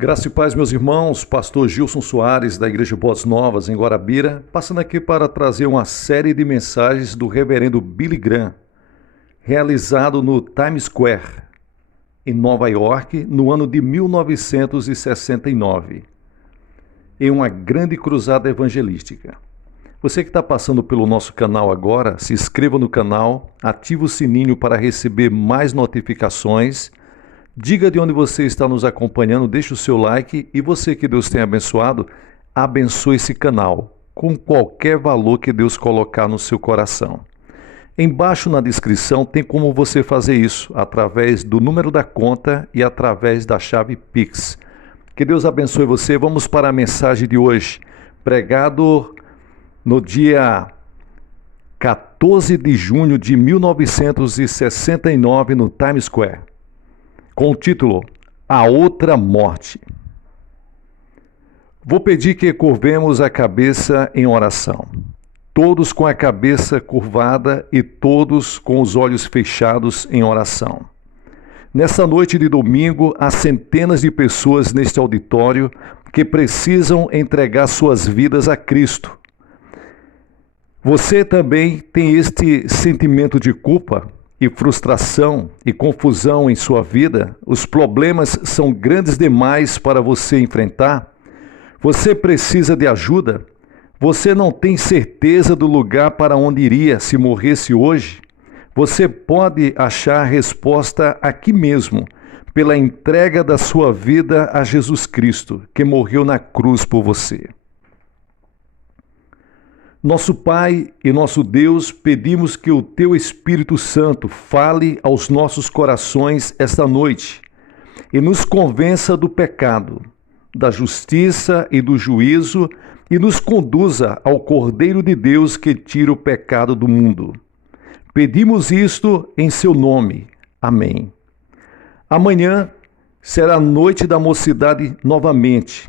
Graça e paz, meus irmãos, pastor Gilson Soares, da Igreja Boas Novas, em Guarabira, passando aqui para trazer uma série de mensagens do reverendo Billy Graham, realizado no Times Square, em Nova York, no ano de 1969, em uma grande cruzada evangelística. Você que está passando pelo nosso canal agora, se inscreva no canal, ative o sininho para receber mais notificações. Diga de onde você está nos acompanhando, deixe o seu like e você que Deus tem abençoado, abençoe esse canal com qualquer valor que Deus colocar no seu coração. Embaixo na descrição tem como você fazer isso, através do número da conta e através da chave Pix. Que Deus abençoe você. Vamos para a mensagem de hoje, pregado no dia 14 de junho de 1969 no Times Square, com o título A Outra Morte. Vou pedir que curvemos a cabeça em oração. Todos com a cabeça curvada e todos com os olhos fechados em oração. Nessa noite de domingo, há centenas de pessoas neste auditório que precisam entregar suas vidas a Cristo. Você também tem este sentimento de culpa e frustração e confusão em sua vida? Os problemas são grandes demais para você enfrentar? Você precisa de ajuda? Você não tem certeza do lugar para onde iria se morresse hoje? Você pode achar a resposta aqui mesmo, pela entrega da sua vida a Jesus Cristo, que morreu na cruz por você. Nosso Pai e nosso Deus, pedimos que o Teu Espírito Santo fale aos nossos corações esta noite e nos convença do pecado, da justiça e do juízo e nos conduza ao Cordeiro de Deus que tira o pecado do mundo. Pedimos isto em Seu nome. Amém. Amanhã será a noite da mocidade novamente.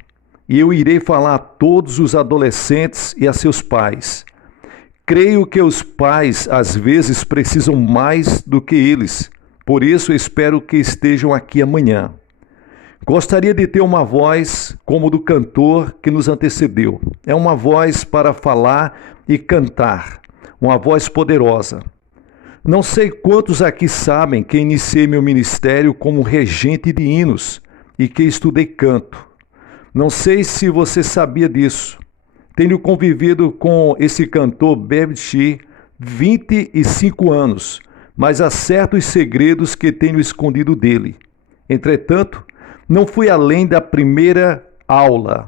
E eu irei falar a todos os adolescentes e a seus pais. Creio que os pais, às vezes, precisam mais do que eles. Por isso, espero que estejam aqui amanhã. Gostaria de ter uma voz como do cantor que nos antecedeu. É uma voz para falar e cantar. Uma voz poderosa. Não sei quantos aqui sabem que iniciei meu ministério como regente de hinos e que estudei canto. Não sei se você sabia disso. Tenho convivido com esse cantor Bevy Shee 25 anos, mas há certos segredos que tenho escondido dele. Entretanto, não fui além da primeira aula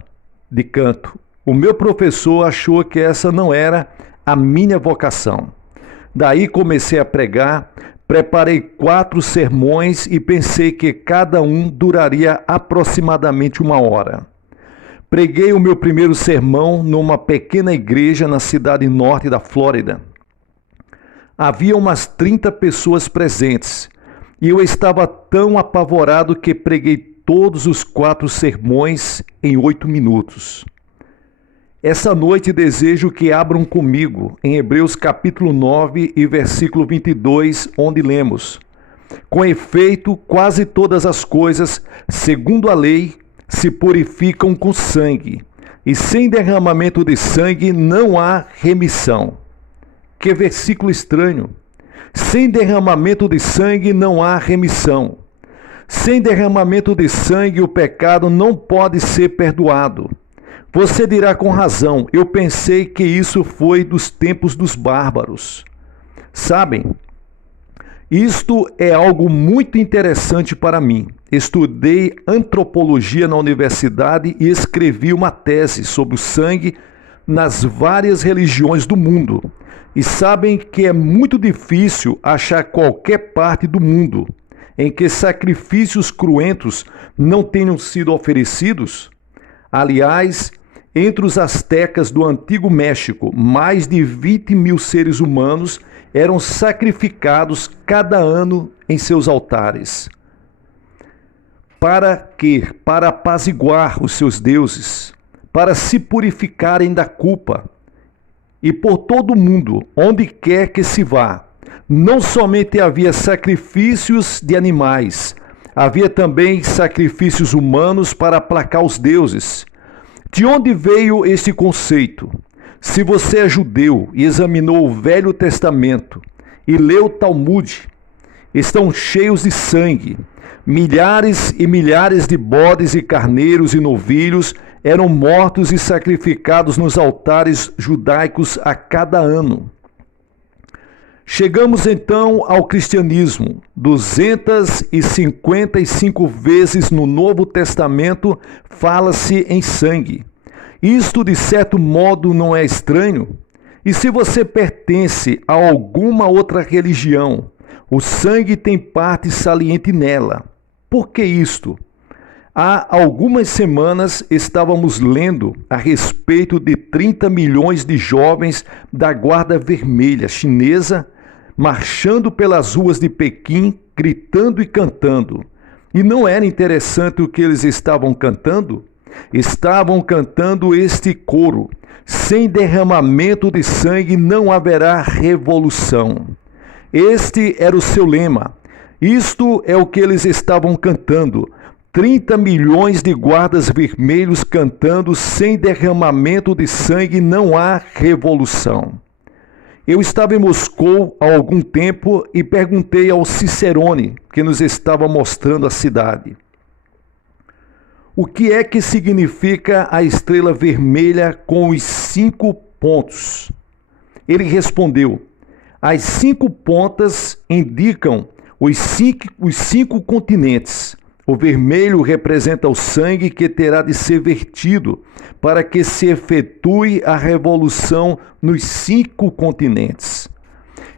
de canto. O meu professor achou que essa não era a minha vocação. Daí comecei a pregar, preparei 4 sermões e pensei que cada um duraria aproximadamente 1 hora. Preguei o meu primeiro sermão numa pequena igreja na cidade norte da Flórida. Havia umas 30 pessoas presentes e eu estava tão apavorado que preguei todos os 4 sermões em 8 minutos. Essa noite desejo que abram comigo em Hebreus capítulo 9 e versículo 22, onde lemos: Com efeito, quase todas as coisas, segundo a lei, se purificam com sangue, e sem derramamento de sangue não há remissão. Que versículo estranho! Sem derramamento de sangue não há remissão. Sem derramamento de sangue o pecado não pode ser perdoado. Você dirá com razão, eu pensei que isso foi dos tempos dos bárbaros. Sabem, isto é algo muito interessante para mim. Estudei antropologia na universidade e escrevi uma tese sobre o sangue nas várias religiões do mundo. E sabem que é muito difícil achar qualquer parte do mundo em que sacrifícios cruentos não tenham sido oferecidos? Aliás, entre os astecas do Antigo México, mais de 20 mil seres humanos eram sacrificados cada ano em seus altares. Para quê? Para apaziguar os seus deuses, para se purificarem da culpa. E por todo o mundo, onde quer que se vá, não somente havia sacrifícios de animais, Havia também sacrifícios humanos para aplacar os deuses. De onde veio este conceito? Se você é judeu e examinou o Velho Testamento e leu o Talmud, estão cheios de sangue. Milhares e milhares de bodes e carneiros e novilhos eram mortos e sacrificados nos altares judaicos a cada ano. Chegamos então ao cristianismo. 255 vezes no Novo Testamento fala-se em sangue. Isto, de certo modo, não é estranho? E se você pertence a alguma outra religião, o sangue tem parte saliente nela. Por que isto? Há algumas semanas estávamos lendo a respeito de 30 milhões de jovens da Guarda Vermelha chinesa marchando pelas ruas de Pequim, gritando e cantando. E não era interessante o que eles estavam cantando? Estavam cantando este coro: sem derramamento de sangue não haverá revolução. Este era o seu lema. Isto é o que eles estavam cantando. 30 milhões de guardas vermelhos cantando: sem derramamento de sangue não há revolução. Eu estava em Moscou há algum tempo e perguntei ao Cicerone, que nos estava mostrando a cidade: o que é que significa a estrela vermelha com os 5 pontos? Ele respondeu: as 5 pontas indicam os cinco continentes. O vermelho representa o sangue que terá de ser vertido para que se efetue a revolução nos 5 continentes.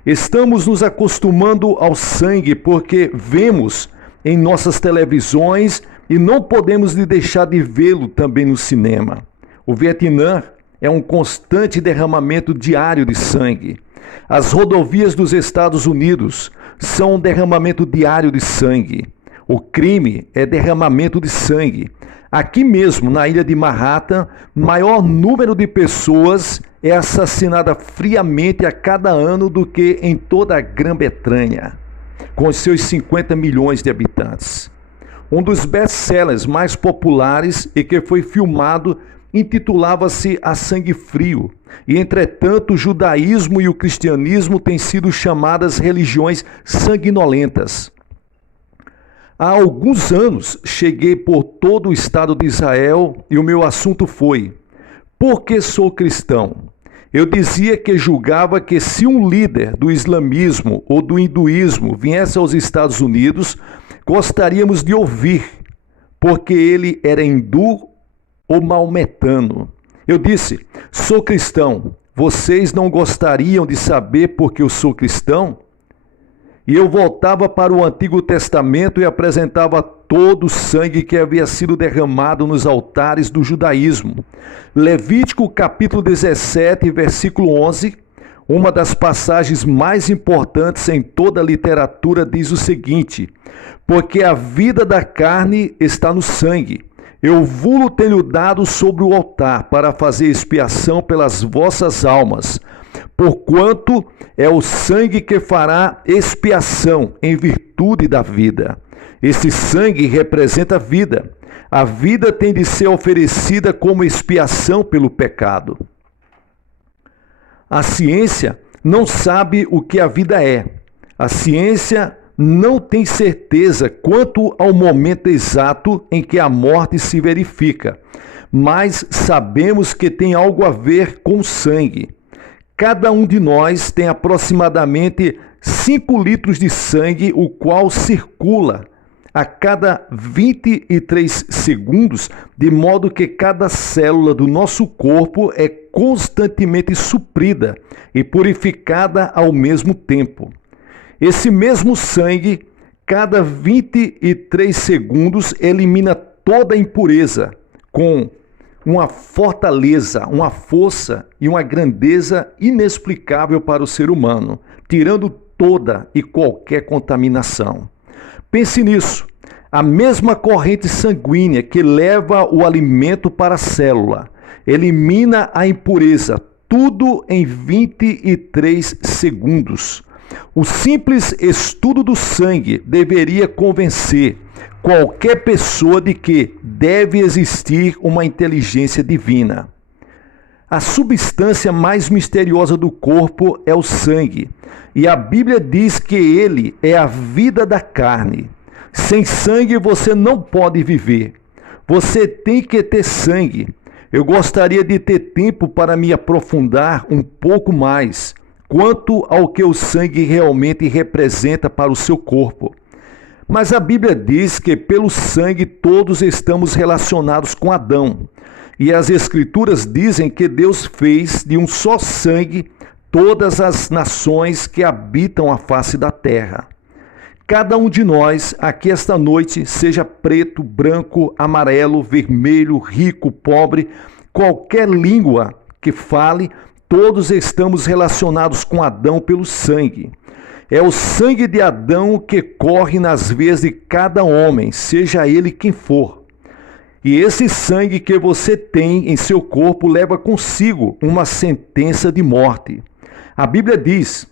Estamos nos acostumando ao sangue porque vemos em nossas televisões e não podemos deixar de vê-lo também no cinema. O Vietnã é um constante derramamento diário de sangue. As rodovias dos Estados Unidos são um derramamento diário de sangue. O crime é derramamento de sangue. Aqui mesmo, na ilha de Manhattan, maior número de pessoas é assassinada friamente a cada ano do que em toda a Grã-Bretanha, com os seus 50 milhões de habitantes. Um dos best-sellers mais populares e que foi filmado intitulava-se A Sangue Frio. E, entretanto, o judaísmo e o cristianismo têm sido chamadas religiões sanguinolentas. Há alguns anos cheguei por todo o estado de Israel e o meu assunto foi: por que sou cristão? Eu dizia que julgava que se um líder do islamismo ou do hinduísmo viesse aos Estados Unidos, gostaríamos de ouvir, porque ele era hindu ou maometano. Eu disse: sou cristão. Vocês não gostariam de saber por que eu sou cristão? E eu voltava para o Antigo Testamento e apresentava todo o sangue que havia sido derramado nos altares do judaísmo. Levítico capítulo 17, versículo 11, uma das passagens mais importantes em toda a literatura, diz o seguinte: porque a vida da carne está no sangue. Eu vos tenho dado sobre o altar para fazer expiação pelas vossas almas. Porquanto é o sangue que fará expiação em virtude da vida. Esse sangue representa a vida. A vida tem de ser oferecida como expiação pelo pecado. A ciência não sabe o que a vida é. A ciência não tem certeza quanto ao momento exato em que a morte se verifica, mas sabemos que tem algo a ver com o sangue. Cada um de nós tem aproximadamente 5 litros de sangue, o qual circula a cada 23 segundos, de modo que cada célula do nosso corpo é constantemente suprida e purificada ao mesmo tempo. Esse mesmo sangue, cada 23 segundos, elimina toda a impureza com uma fortaleza, uma força e uma grandeza inexplicável para o ser humano, tirando toda e qualquer contaminação. Pense nisso. A mesma corrente sanguínea que leva o alimento para a célula elimina a impureza, tudo em 23 segundos. O simples estudo do sangue deveria convencer qualquer pessoa de que deve existir uma inteligência divina. A substância mais misteriosa do corpo é o sangue, e a Bíblia diz que ele é a vida da carne. Sem sangue você não pode viver. Você tem que ter sangue. Eu gostaria de ter tempo para me aprofundar um pouco mais quanto ao que o sangue realmente representa para o seu corpo. Mas a Bíblia diz que pelo sangue todos estamos relacionados com Adão. E as Escrituras dizem que Deus fez de um só sangue todas as nações que habitam a face da terra. Cada um de nós aqui esta noite, seja preto, branco, amarelo, vermelho, rico, pobre, qualquer língua que fale, todos estamos relacionados com Adão pelo sangue. É o sangue de Adão que corre nas veias de cada homem, seja ele quem for. E esse sangue que você tem em seu corpo leva consigo uma sentença de morte. A Bíblia diz: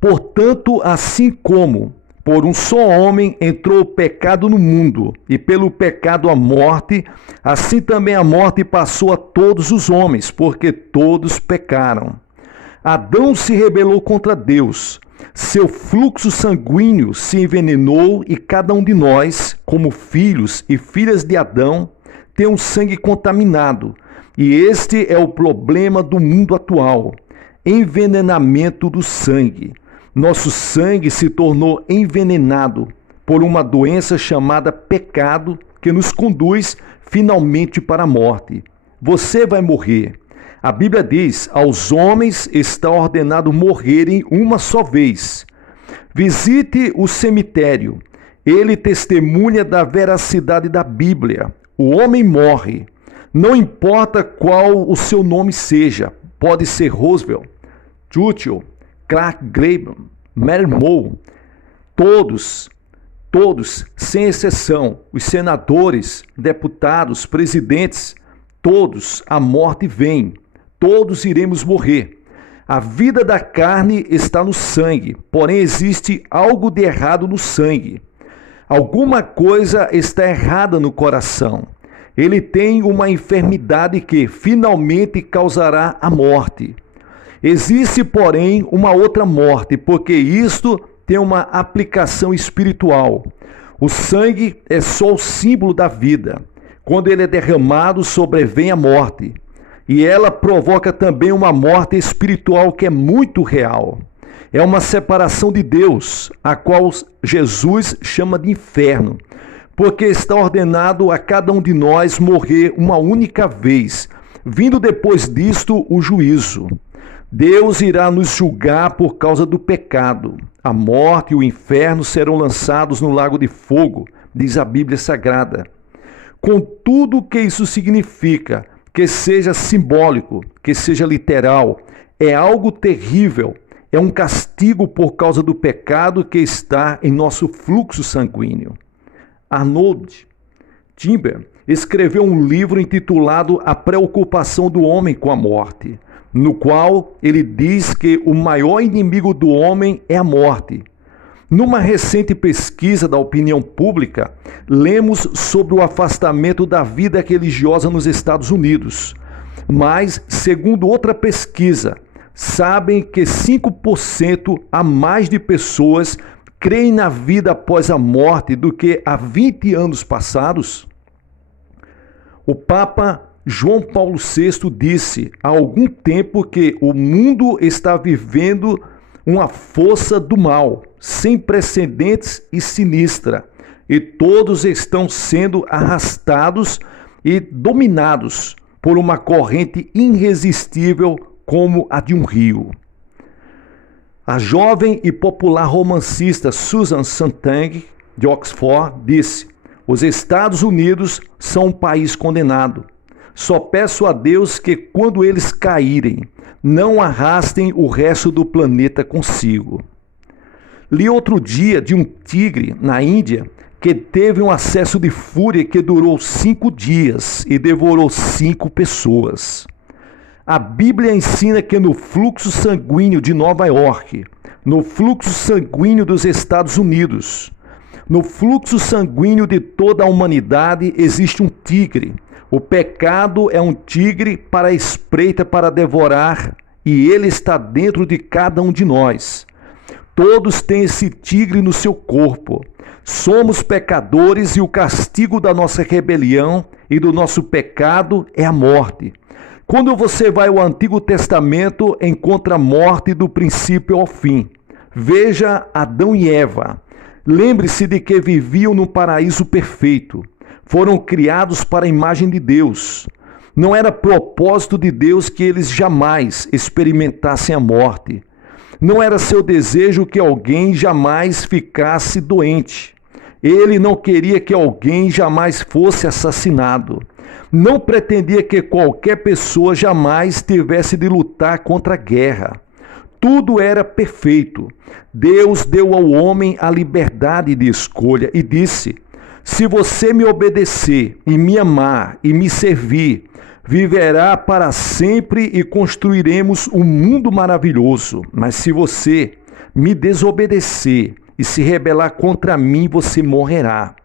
portanto, assim como por um só homem entrou o pecado no mundo, e pelo pecado a morte, assim também a morte passou a todos os homens, porque todos pecaram. Adão se rebelou contra Deus, seu fluxo sanguíneo se envenenou e cada um de nós, como filhos e filhas de Adão, tem um sangue contaminado. E este é o problema do mundo atual: envenenamento do sangue. Nosso sangue se tornou envenenado por uma doença chamada pecado que nos conduz finalmente para a morte. Você vai morrer. A Bíblia diz: aos homens está ordenado morrerem uma só vez. Visite o cemitério. Ele testemunha da veracidade da Bíblia. O homem morre. Não importa qual o seu nome seja. Pode ser Roosevelt, Churchill, Clark Gable, Mary Moe. Todos, sem exceção, os senadores, deputados, presidentes, todos, a morte vem. Todos iremos morrer. A vida da carne está no sangue, porém existe algo de errado no sangue. Alguma coisa está errada no coração. Ele tem uma enfermidade que finalmente causará a morte. Existe, porém, uma outra morte, porque isto tem uma aplicação espiritual. O sangue é só o símbolo da vida. Quando ele é derramado, sobrevém a morte. E ela provoca também uma morte espiritual que é muito real. É uma separação de Deus, a qual Jesus chama de inferno, porque está ordenado a cada um de nós morrer uma única vez, vindo depois disto o juízo. Deus irá nos julgar por causa do pecado. A morte e o inferno serão lançados no lago de fogo, diz a Bíblia Sagrada. Com tudo o que isso significa, que seja simbólico, que seja literal, é algo terrível, é um castigo por causa do pecado que está em nosso fluxo sanguíneo. Arnold Timber escreveu um livro intitulado A Preocupação do Homem com a Morte, no qual ele diz que o maior inimigo do homem é a morte. Numa recente pesquisa da opinião pública, lemos sobre o afastamento da vida religiosa nos Estados Unidos. Mas, segundo outra pesquisa, sabem que 5% a mais de pessoas creem na vida após a morte do que há 20 anos passados? O Papa João Paulo VI disse há algum tempo que o mundo está vivendo uma força do mal, sem precedentes e sinistra, e todos estão sendo arrastados e dominados por uma corrente irresistível como a de um rio. A jovem e popular romancista Susan Sontag, de Oxford, disse: os Estados Unidos são um país condenado. Só peço a Deus que, quando eles caírem, não arrastem o resto do planeta consigo. Li outro dia de um tigre na Índia que teve um acesso de fúria que durou 5 dias e devorou 5 pessoas. A Bíblia ensina que no fluxo sanguíneo de Nova York, no fluxo sanguíneo dos Estados Unidos. No fluxo sanguíneo de toda a humanidade existe um tigre. O pecado é um tigre para a espreita para devorar, e ele está dentro de cada um de nós. Todos têm esse tigre no seu corpo. Somos pecadores e o castigo da nossa rebelião e do nosso pecado é a morte. Quando você vai ao Antigo Testamento, encontra a morte do princípio ao fim. Veja Adão e Eva. Lembre-se de que viviam no paraíso perfeito. Foram criados para a imagem de Deus. Não era propósito de Deus que eles jamais experimentassem a morte. Não era seu desejo que alguém jamais ficasse doente. Ele não queria que alguém jamais fosse assassinado. Não pretendia que qualquer pessoa jamais tivesse de lutar contra a guerra. Tudo era perfeito. Deus deu ao homem a liberdade de escolha e disse: se você me obedecer e me amar e me servir, viverá para sempre e construiremos um mundo maravilhoso. Mas se você me desobedecer e se rebelar contra mim, você morrerá.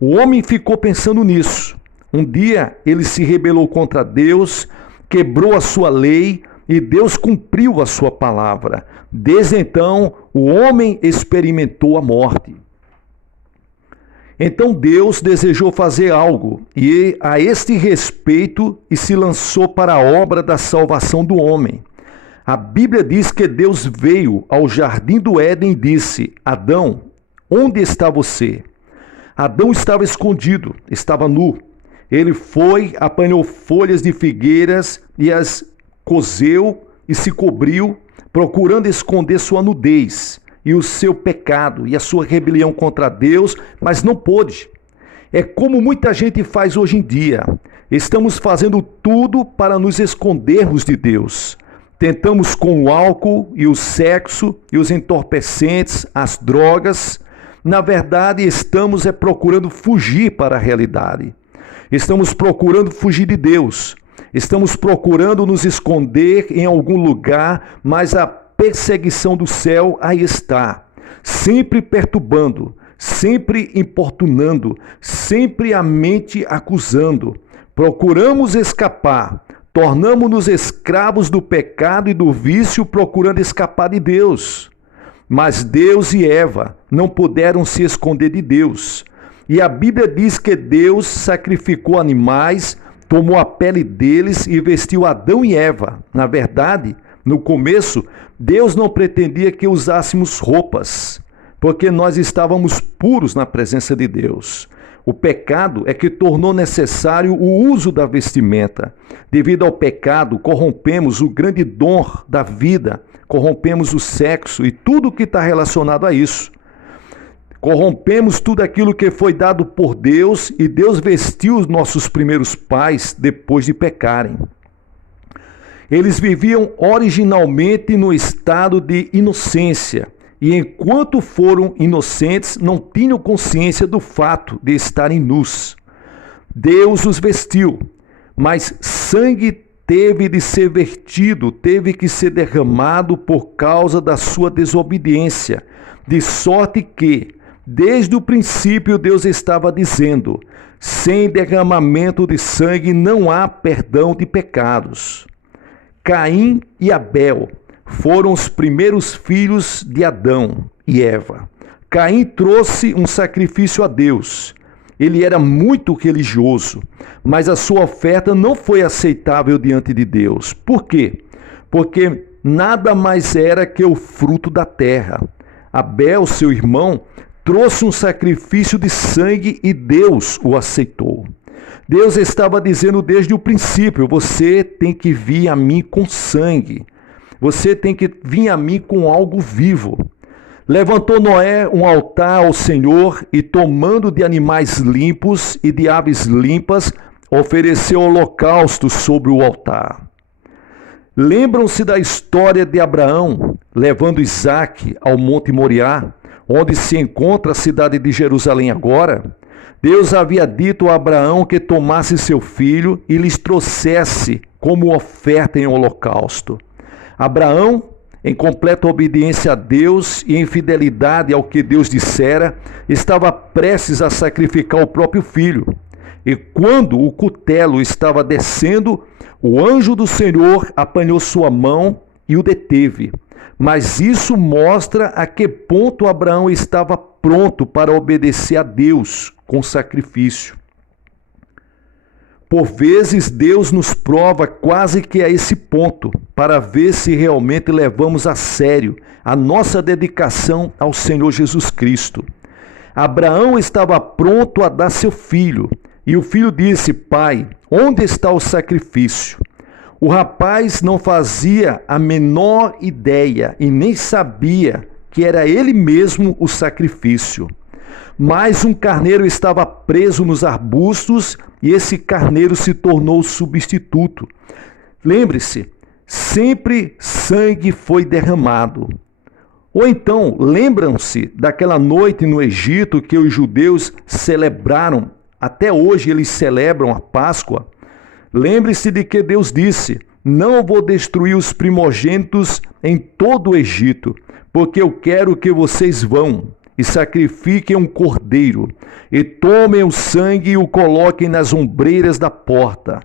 O homem ficou pensando nisso. Um dia ele se rebelou contra Deus, quebrou a sua lei e Deus cumpriu a sua palavra. Desde então, o homem experimentou a morte. Então Deus desejou fazer algo e a este respeito e se lançou para a obra da salvação do homem. A Bíblia diz que Deus veio ao jardim do Éden e disse: Adão, onde está você? Adão estava escondido, estava nu. Ele foi, apanhou folhas de figueiras e as cozeu e se cobriu, procurando esconder sua nudez e o seu pecado e a sua rebelião contra Deus, mas não pôde. É como muita gente faz hoje em dia. Estamos fazendo tudo para nos escondermos de Deus. Tentamos com o álcool e o sexo e os entorpecentes, as drogas. Na verdade, estamos procurando fugir para a realidade. Estamos procurando fugir de Deus. Estamos procurando nos esconder em algum lugar, mas a perseguição do céu aí está, sempre perturbando, sempre importunando, sempre a mente acusando. Procuramos escapar, tornamos-nos escravos do pecado e do vício, procurando escapar de Deus. Mas Deus e Eva não puderam se esconder de Deus. E a Bíblia diz que Deus sacrificou animais, tomou a pele deles e vestiu Adão e Eva. Na verdade, no começo, Deus não pretendia que usássemos roupas, porque nós estávamos puros na presença de Deus. O pecado é que tornou necessário o uso da vestimenta. Devido ao pecado, corrompemos o grande dom da vida, corrompemos o sexo e tudo que está relacionado a isso. Corrompemos tudo aquilo que foi dado por Deus e Deus vestiu os nossos primeiros pais depois de pecarem. Eles viviam originalmente no estado de inocência e enquanto foram inocentes não tinham consciência do fato de estarem nus. Deus os vestiu, mas sangue teve de ser vertido, teve que ser derramado por causa da sua desobediência, de sorte que desde o princípio Deus estava dizendo: sem derramamento de sangue não há perdão de pecados. Caim e Abel foram os primeiros filhos de Adão e Eva. Caim trouxe um sacrifício a Deus. Ele era muito religioso, mas a sua oferta não foi aceitável diante de Deus. Por quê? Porque nada mais era que o fruto da terra. Abel, seu irmão, trouxe um sacrifício de sangue e Deus o aceitou. Deus estava dizendo desde o princípio: você tem que vir a mim com sangue. Você tem que vir a mim com algo vivo. Levantou Noé um altar ao Senhor e, tomando de animais limpos e de aves limpas, ofereceu holocausto sobre o altar. Lembram-se da história de Abraão levando Isaque ao Monte Moriá, onde se encontra a cidade de Jerusalém agora? Deus havia dito a Abraão que tomasse seu filho e lhes trouxesse como oferta em holocausto. Abraão em completa obediência a Deus e em fidelidade ao que Deus dissera, estava prestes a sacrificar o próprio filho. E quando o cutelo estava descendo, o anjo do Senhor apanhou sua mão e o deteve. Mas isso mostra a que ponto Abraão estava pronto para obedecer a Deus com sacrifício. Por vezes, Deus nos prova quase que a esse ponto, para ver se realmente levamos a sério a nossa dedicação ao Senhor Jesus Cristo. Abraão estava pronto a dar seu filho, e o filho disse: Pai, onde está o sacrifício? O rapaz não fazia a menor ideia e nem sabia que era ele mesmo o sacrifício. Mas um carneiro estava preso nos arbustos e esse carneiro se tornou o substituto. Lembre-se, sempre sangue foi derramado. Ou então, lembram-se daquela noite no Egito que os judeus celebraram, até hoje eles celebram a Páscoa. Lembre-se de que Deus disse: não vou destruir os primogênitos em todo o Egito, porque eu quero que vocês vão e sacrifiquem um cordeiro, e tomem o sangue e o coloquem nas ombreiras da porta.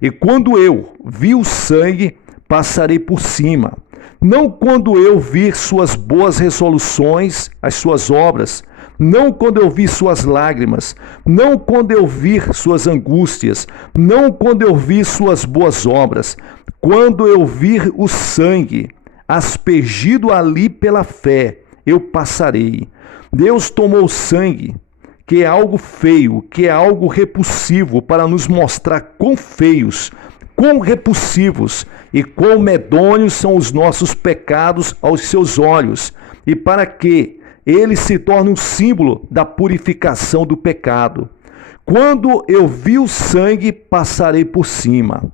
E quando eu vi o sangue, passarei por cima. Não quando eu vir suas boas resoluções, as suas obras, não quando eu vi suas lágrimas, não quando eu vir suas angústias, não quando eu vi suas boas obras, quando eu vir o sangue aspergido ali pela fé, eu passarei. Deus tomou sangue, que é algo feio, que é algo repulsivo, para nos mostrar quão feios, quão repulsivos e quão medonhos são os nossos pecados aos seus olhos, e para que ele se torne um símbolo da purificação do pecado. Quando eu vi o sangue, passarei por cima.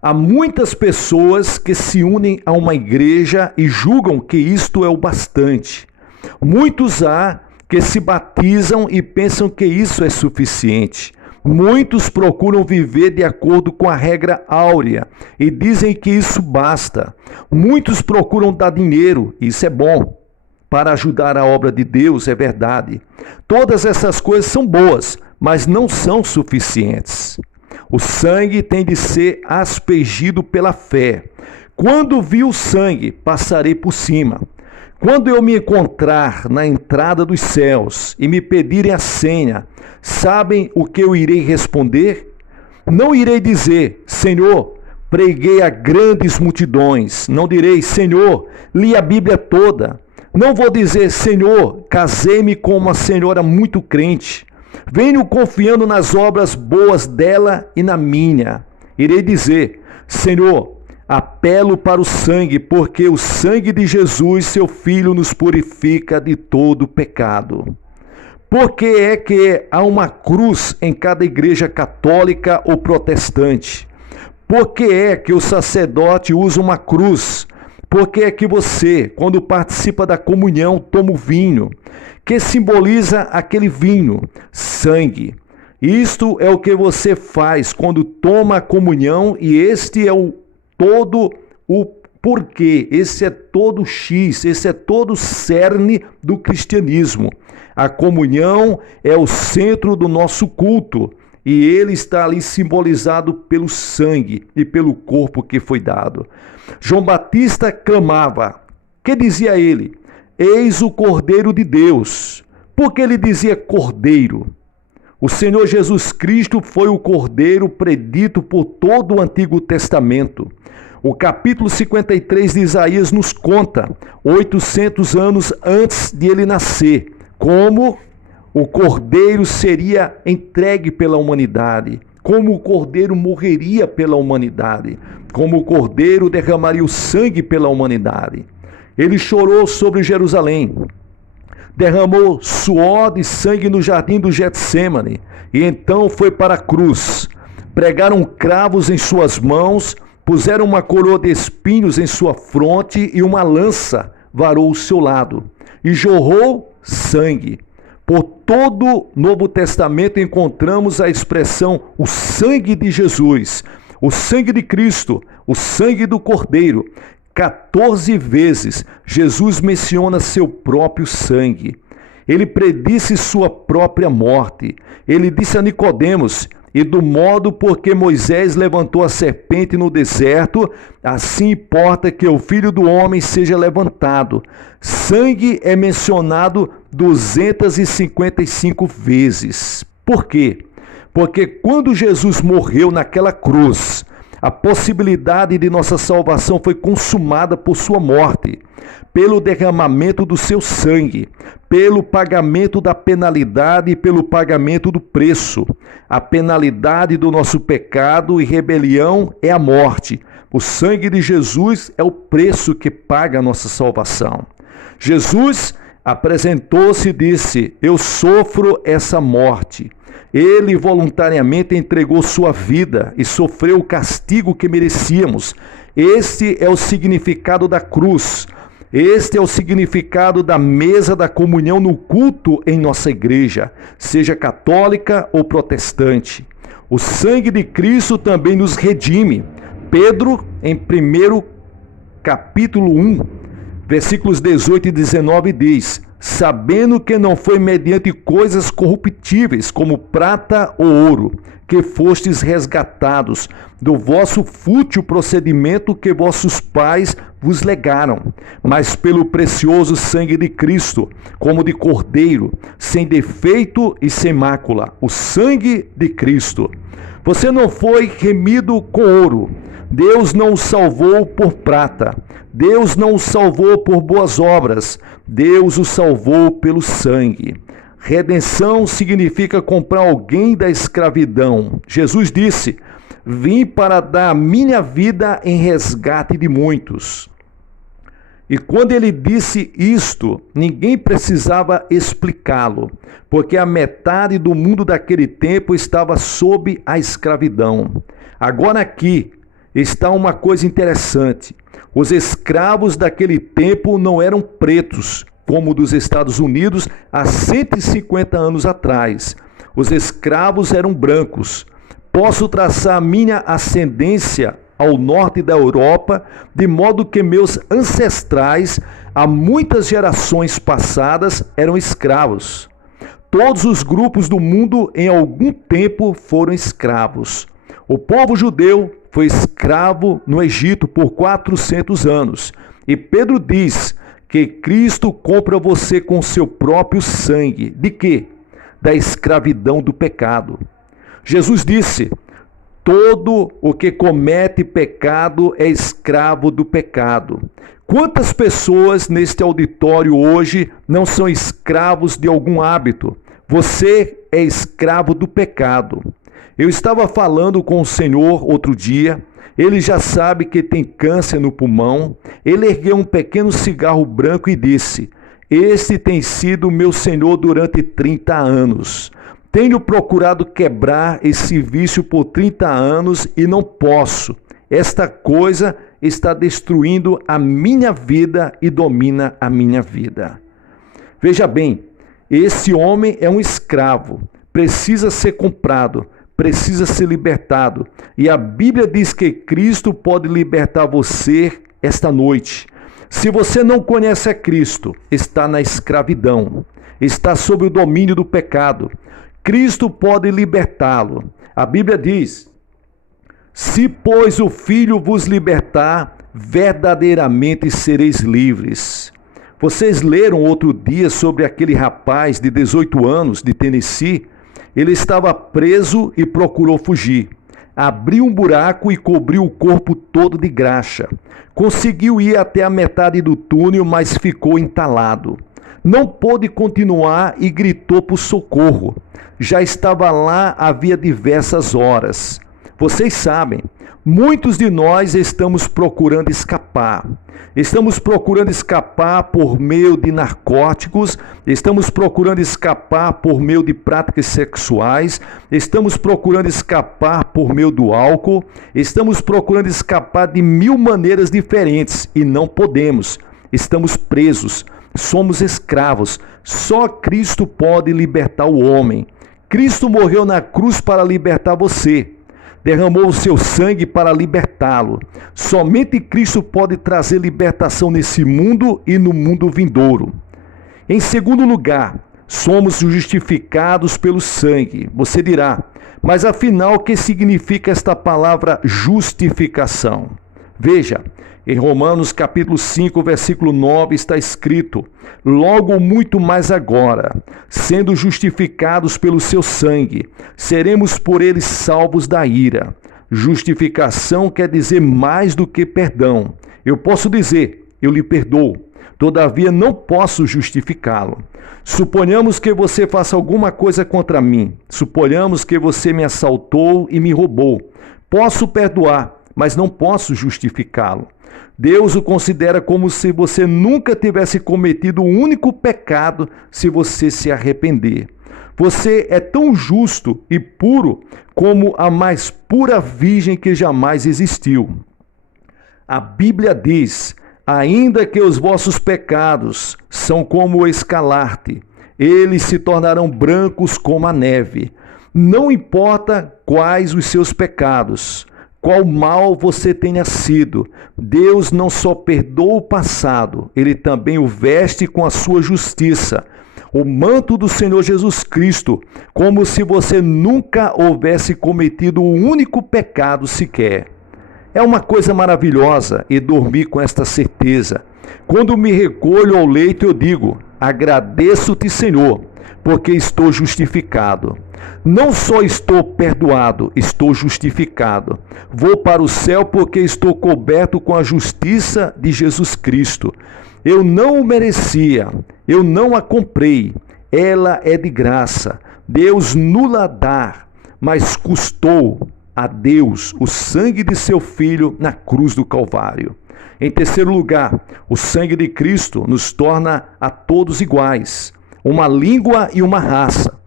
Há muitas pessoas que se unem a uma igreja e julgam que isto é o bastante. Muitos há que se batizam e pensam que isso é suficiente. Muitos procuram viver de acordo com a regra áurea e dizem que isso basta. Muitos procuram dar dinheiro, isso é bom, para ajudar a obra de Deus, é verdade. Todas essas coisas são boas, mas não são suficientes. O sangue tem de ser aspergido pela fé. Quando vi o sangue, passarei por cima. Quando eu me encontrar na entrada dos céus e me pedirem a senha, sabem o que eu irei responder? Não irei dizer: Senhor, preguei a grandes multidões. Não direi: Senhor, li a Bíblia toda. Não vou dizer: Senhor, casei-me com uma senhora muito crente. Venho confiando nas obras boas dela e na minha. Irei dizer: Senhor, apelo para o sangue, porque o sangue de Jesus, seu Filho, nos purifica de todo pecado. Por que é que há uma cruz em cada igreja católica ou protestante? Por que é que o sacerdote usa uma cruz? Por que é que você, quando participa da comunhão, toma o vinho? Que simboliza aquele vinho? Sangue. Isto é o que você faz quando toma a comunhão, e este é todo o porquê, esse é todo o X, esse é todo o cerne do cristianismo. A comunhão é o centro do nosso culto e ele está ali simbolizado pelo sangue e pelo corpo que foi dado. João Batista clamava. Que dizia ele? Eis o Cordeiro de Deus. Por que ele dizia Cordeiro? O Senhor Jesus Cristo foi o Cordeiro predito por todo o Antigo Testamento. O capítulo 53 de Isaías nos conta, 800 anos antes de ele nascer, como o Cordeiro seria entregue pela humanidade, como o Cordeiro morreria pela humanidade, como o Cordeiro derramaria o sangue pela humanidade. Ele chorou sobre Jerusalém, derramou suor e sangue no jardim do Getsêmani, e então foi para a cruz. Pregaram cravos em suas mãos, puseram uma coroa de espinhos em sua fronte e uma lança varou o seu lado, e jorrou sangue. Por todo o Novo Testamento encontramos a expressão o sangue de Jesus, o sangue de Cristo, o sangue do Cordeiro. 14 vezes Jesus menciona seu próprio sangue. Ele predisse sua própria morte. Ele disse a Nicodemos: e do modo por que Moisés levantou a serpente no deserto, assim importa que o Filho do Homem seja levantado. Sangue é mencionado 255 vezes. Por quê? Porque quando Jesus morreu naquela cruz, a possibilidade de nossa salvação foi consumada por sua morte, pelo derramamento do seu sangue, pelo pagamento da penalidade e pelo pagamento do preço. A penalidade do nosso pecado e rebelião é a morte. O sangue de Jesus é o preço que paga a nossa salvação. Jesus apresentou-se e disse: eu sofro essa morte. Ele voluntariamente entregou sua vida e sofreu o castigo que merecíamos. Este é o significado da cruz. Este é o significado da mesa da comunhão no culto em nossa igreja, seja católica ou protestante. O sangue de Cristo também nos redime. Pedro, em 1 capítulo 1, versículos 18 e 19 diz: sabendo que não foi mediante coisas corruptíveis, como prata ou ouro, que fostes resgatados do vosso fútil procedimento que vossos pais vos legaram, mas pelo precioso sangue de Cristo, como de cordeiro, sem defeito e sem mácula, o sangue de Cristo. Você não foi remido com ouro. Deus não o salvou por prata. Deus não o salvou por boas obras. Deus o salvou pelo sangue. Redenção significa comprar alguém da escravidão. Jesus disse: vim para dar a minha vida em resgate de muitos. E quando ele disse isto, ninguém precisava explicá-lo, porque a metade do mundo daquele tempo estava sob a escravidão. Agora aqui está uma coisa interessante. Os escravos daquele tempo não eram pretos, como dos Estados Unidos há 150 anos atrás. Os escravos eram brancos. Posso traçar a minha ascendência ao norte da Europa, de modo que meus ancestrais, há muitas gerações passadas, eram escravos. Todos os grupos do mundo, em algum tempo, foram escravos. O povo judeu foi escravo no Egito por 400 anos. E Pedro diz que Cristo compra você com seu próprio sangue. De quê? Da escravidão do pecado. Jesus disse: todo o que comete pecado é escravo do pecado. Quantas pessoas neste auditório hoje não são escravos de algum hábito? Você é escravo do pecado. Eu estava falando com o Senhor outro dia. Ele já sabe que tem câncer no pulmão. Ele ergueu um pequeno cigarro branco e disse: este tem sido meu Senhor durante 30 anos. Tenho procurado quebrar esse vício por 30 anos e não posso. Esta coisa está destruindo a minha vida e domina a minha vida. Veja bem, esse homem é um escravo, precisa ser comprado, precisa ser libertado. E a Bíblia diz que Cristo pode libertar você esta noite. Se você não conhece a Cristo, está na escravidão, está sob o domínio do pecado. Cristo pode libertá-lo. A Bíblia diz: se, pois, o Filho vos libertar, verdadeiramente sereis livres. Vocês leram outro dia sobre aquele rapaz de 18 anos de Tennessee? Ele estava preso e procurou fugir. Abriu um buraco e cobriu o corpo todo de graxa. Conseguiu ir até a metade do túnel, mas ficou entalado. Não pôde continuar e gritou por socorro. Já estava lá havia diversas horas. Vocês sabem, muitos de nós estamos procurando escapar. Estamos procurando escapar por meio de narcóticos, estamos procurando escapar por meio de práticas sexuais, estamos procurando escapar por meio do álcool, estamos procurando escapar de 1000 maneiras diferentes e não podemos. Estamos presos, somos escravos. Só Cristo pode libertar o homem. Cristo morreu na cruz para libertar você. derramou o seu sangue para libertá-lo. Somente Cristo pode trazer libertação nesse mundo e no mundo vindouro. Em segundo lugar, somos justificados pelo sangue. Você dirá, mas afinal, o que significa esta palavra justificação? Veja, em Romanos capítulo 5, versículo 9 está escrito: logo muito mais agora, sendo justificados pelo seu sangue, seremos por ele salvos da ira. Justificação quer dizer mais do que perdão. Eu posso dizer, eu lhe perdoo, todavia não posso justificá-lo. Suponhamos que você faça alguma coisa contra mim. Suponhamos que você me assaltou e me roubou. Posso perdoar, mas não posso justificá-lo. Deus o considera como se você nunca tivesse cometido um único pecado se você se arrepender. Você é tão justo e puro como a mais pura virgem que jamais existiu. A Bíblia diz: ainda que os vossos pecados são como o escarlate, eles se tornarão brancos como a neve. Não importa quais os seus pecados, qual mal você tenha sido, Deus não só perdoa o passado, Ele também o veste com a sua justiça, o manto do Senhor Jesus Cristo, como se você nunca houvesse cometido um único pecado sequer. É uma coisa maravilhosa e dormir com esta certeza. Quando me recolho ao leito, eu digo: agradeço-te, Senhor, porque estou justificado. Não só estou perdoado, estou justificado. Vou para o céu porque estou coberto com a justiça de Jesus Cristo. Eu não o merecia, eu não a comprei. Ela é de graça. Deus nula dá, mas custou a Deus o sangue de seu Filho na cruz do Calvário. Em terceiro lugar, o sangue de Cristo nos torna a todos iguais, uma língua e uma raça.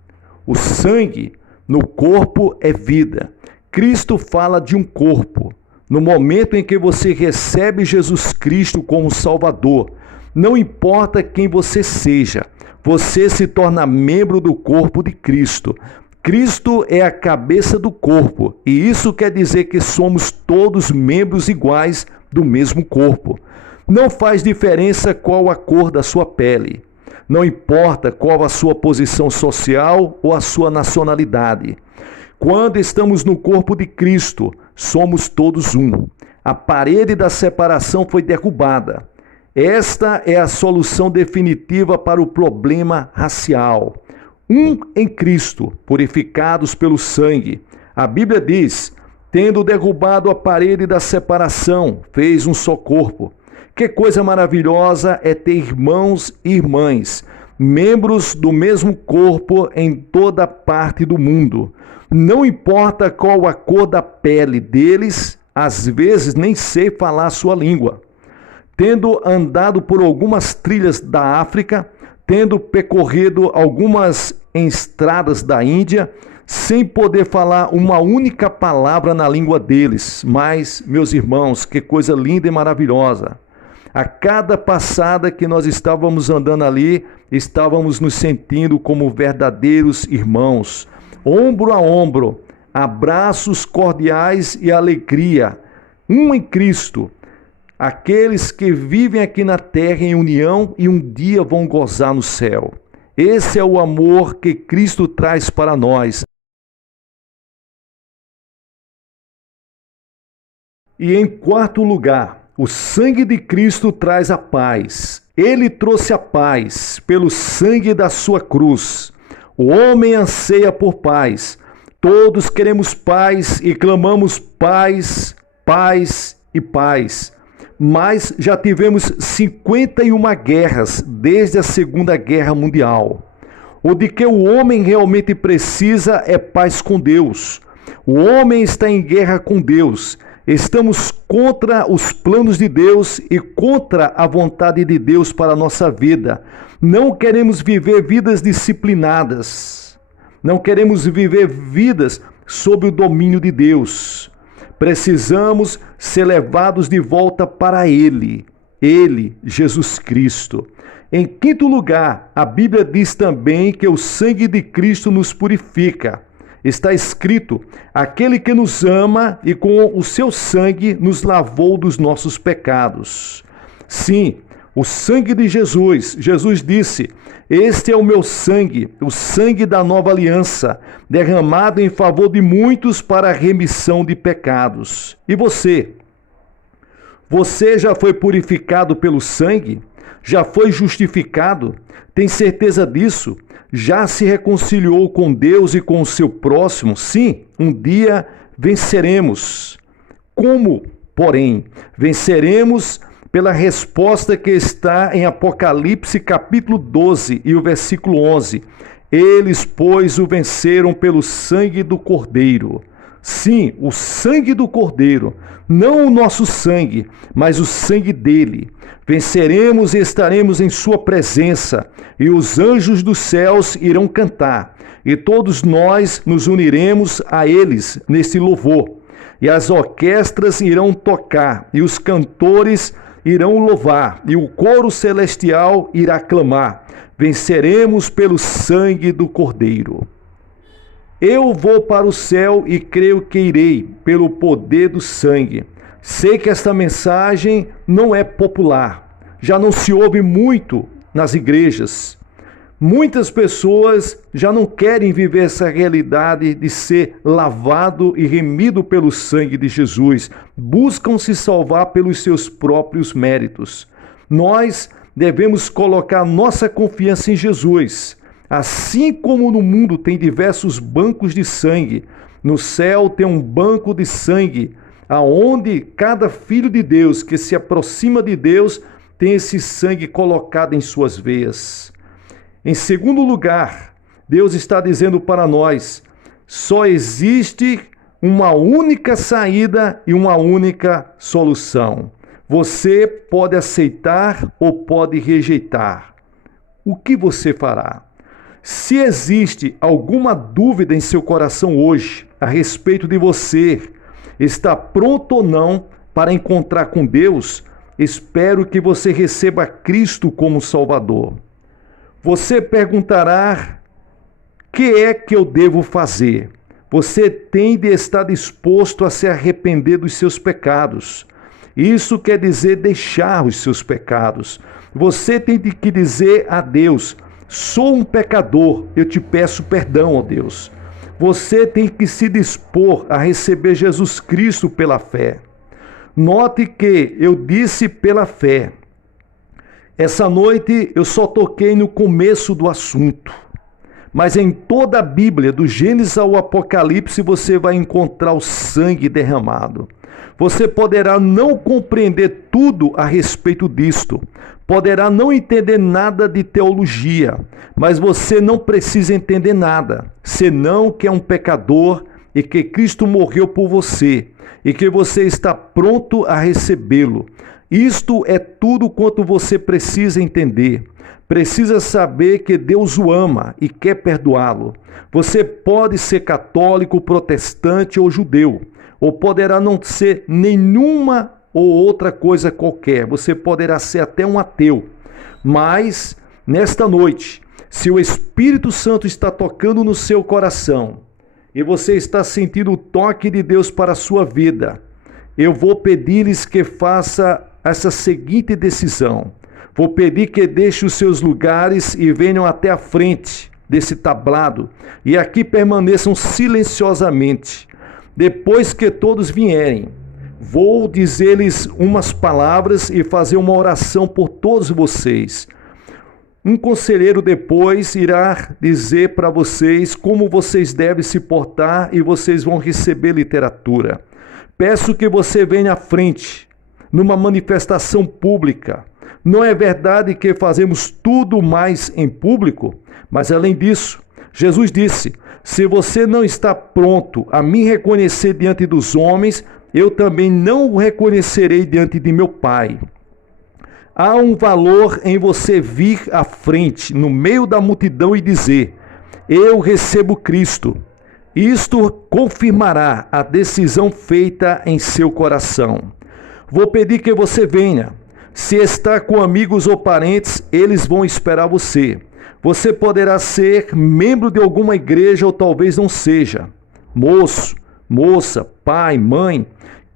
O sangue no corpo é vida. Cristo fala de um corpo. No momento em que você recebe Jesus Cristo como Salvador, não importa quem você seja, você se torna membro do corpo de Cristo. Cristo é a cabeça do corpo, e isso quer dizer que somos todos membros iguais do mesmo corpo. Não faz diferença qual a cor da sua pele. Não importa qual a sua posição social ou a sua nacionalidade. Quando estamos no corpo de Cristo, somos todos um. A parede da separação foi derrubada. Esta é a solução definitiva para o problema racial. Um em Cristo, purificados pelo sangue. A Bíblia diz: tendo derrubado a parede da separação, fez um só corpo. Que coisa maravilhosa é ter irmãos e irmãs, membros do mesmo corpo em toda parte do mundo. Não importa qual a cor da pele deles, às vezes nem sei falar a sua língua. Tendo andado por algumas trilhas da África, tendo percorrido algumas estradas da Índia, sem poder falar uma única palavra na língua deles. Mas, meus irmãos, que coisa linda e maravilhosa. A cada passada que nós estávamos andando ali, estávamos nos sentindo como verdadeiros irmãos, ombro a ombro, abraços cordiais e alegria, um em Cristo. Aqueles que vivem aqui na terra em união e um dia vão gozar no céu. Esse é o amor que Cristo traz para nós. E em quarto lugar, o sangue de Cristo traz a paz. Ele trouxe a paz pelo sangue da sua cruz. O homem anseia por paz. Todos queremos paz e clamamos paz, paz e paz. Mas já tivemos 51 guerras desde a Segunda Guerra Mundial. O de que o homem realmente precisa é paz com Deus. O homem está em guerra com Deus. Estamos contra os planos de Deus e contra a vontade de Deus para a nossa vida. Não queremos viver vidas disciplinadas. Não queremos viver vidas sob o domínio de Deus. Precisamos ser levados de volta para Ele, Jesus Cristo. Em quinto lugar, a Bíblia diz também que o sangue de Cristo nos purifica. Está escrito: aquele que nos ama e com o seu sangue nos lavou dos nossos pecados. Sim, o sangue de Jesus. Jesus disse: este é o meu sangue, o sangue da nova aliança, derramado em favor de muitos para a remissão de pecados. E você? Você já foi purificado pelo sangue? Já foi justificado? Tem certeza disso? Já se reconciliou com Deus e com o seu próximo? Sim, um dia venceremos. Como, porém, venceremos? Pela resposta que está em Apocalipse capítulo 12 e o versículo 11. Eles, pois, o venceram pelo sangue do Cordeiro. Sim, o sangue do Cordeiro, não o nosso sangue, mas o sangue dele. Venceremos e estaremos em sua presença, e os anjos dos céus irão cantar, e todos nós nos uniremos a eles nesse louvor. E as orquestras irão tocar, e os cantores irão louvar, e o coro celestial irá clamar: venceremos pelo sangue do Cordeiro. Eu vou para o céu e creio que irei pelo poder do sangue. Sei que esta mensagem não é popular, já não se ouve muito nas igrejas. Muitas pessoas já não querem viver essa realidade de ser lavado e remido pelo sangue de Jesus. Buscam se salvar pelos seus próprios méritos. Nós devemos colocar nossa confiança em Jesus. Assim como no mundo tem diversos bancos de sangue, no céu tem um banco de sangue, aonde cada filho de Deus que se aproxima de Deus tem esse sangue colocado em suas veias. Em segundo lugar, Deus está dizendo para nós: só existe uma única saída e uma única solução. Você pode aceitar ou pode rejeitar. O que você fará? Se existe alguma dúvida em seu coração hoje a respeito de você estar pronto ou não para encontrar com Deus, espero que você receba Cristo como Salvador. Você perguntará: que é que eu devo fazer? Você tem de estar disposto a se arrepender dos seus pecados. Isso quer dizer deixar os seus pecados. Você tem de que dizer a Deus: sou um pecador, eu te peço perdão, ó Deus. Você tem que se dispor a receber Jesus Cristo pela fé. Note que eu disse pela fé. Essa noite eu só toquei no começo do assunto. Mas em toda a Bíblia, do Gênesis ao Apocalipse, você vai encontrar o sangue derramado. Você poderá não compreender tudo a respeito disto, poderá não entender nada de teologia, mas você não precisa entender nada, senão que é um pecador e que Cristo morreu por você e que você está pronto a recebê-lo. Isto é tudo quanto você precisa entender. Precisa saber que Deus o ama e quer perdoá-lo. Você pode ser católico, protestante ou judeu, ou poderá não ser nenhuma ou outra coisa qualquer. Você poderá ser até um ateu. Mas, nesta noite, se o Espírito Santo está tocando no seu coração e você está sentindo o toque de Deus para a sua vida, eu vou pedir-lhes que faça essa seguinte decisão. Vou pedir que deixe os seus lugares e venham até a frente desse tablado e aqui permaneçam silenciosamente. Depois que todos vierem, vou dizer-lhes umas palavras e fazer uma oração por todos vocês. Um conselheiro depois irá dizer para vocês como vocês devem se portar e vocês vão receber literatura. Peço que você venha à frente, numa manifestação pública. Não é verdade que fazemos tudo mais em público? Mas além disso, Jesus disse: se você não está pronto a me reconhecer diante dos homens, eu também não o reconhecerei diante de meu Pai. Há um valor em você vir à frente, no meio da multidão e dizer: eu recebo Cristo. Isto confirmará a decisão feita em seu coração. Vou pedir que você venha. Se está com amigos ou parentes, eles vão esperar você. Você poderá ser membro de alguma igreja ou talvez não seja. moço, moça, pai, mãe,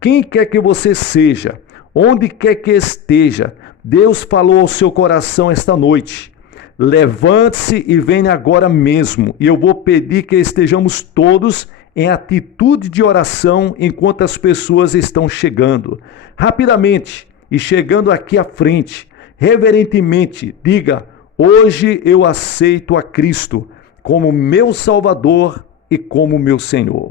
quem quer que você seja, onde quer que esteja, Deus falou ao seu coração esta noite. Levante-se e venha agora mesmo, e eu vou pedir que estejamos todos em atitude de oração enquanto as pessoas estão chegando. Rapidamente, e chegando aqui à frente, reverentemente, diga: hoje eu aceito a Cristo como meu Salvador e como meu Senhor.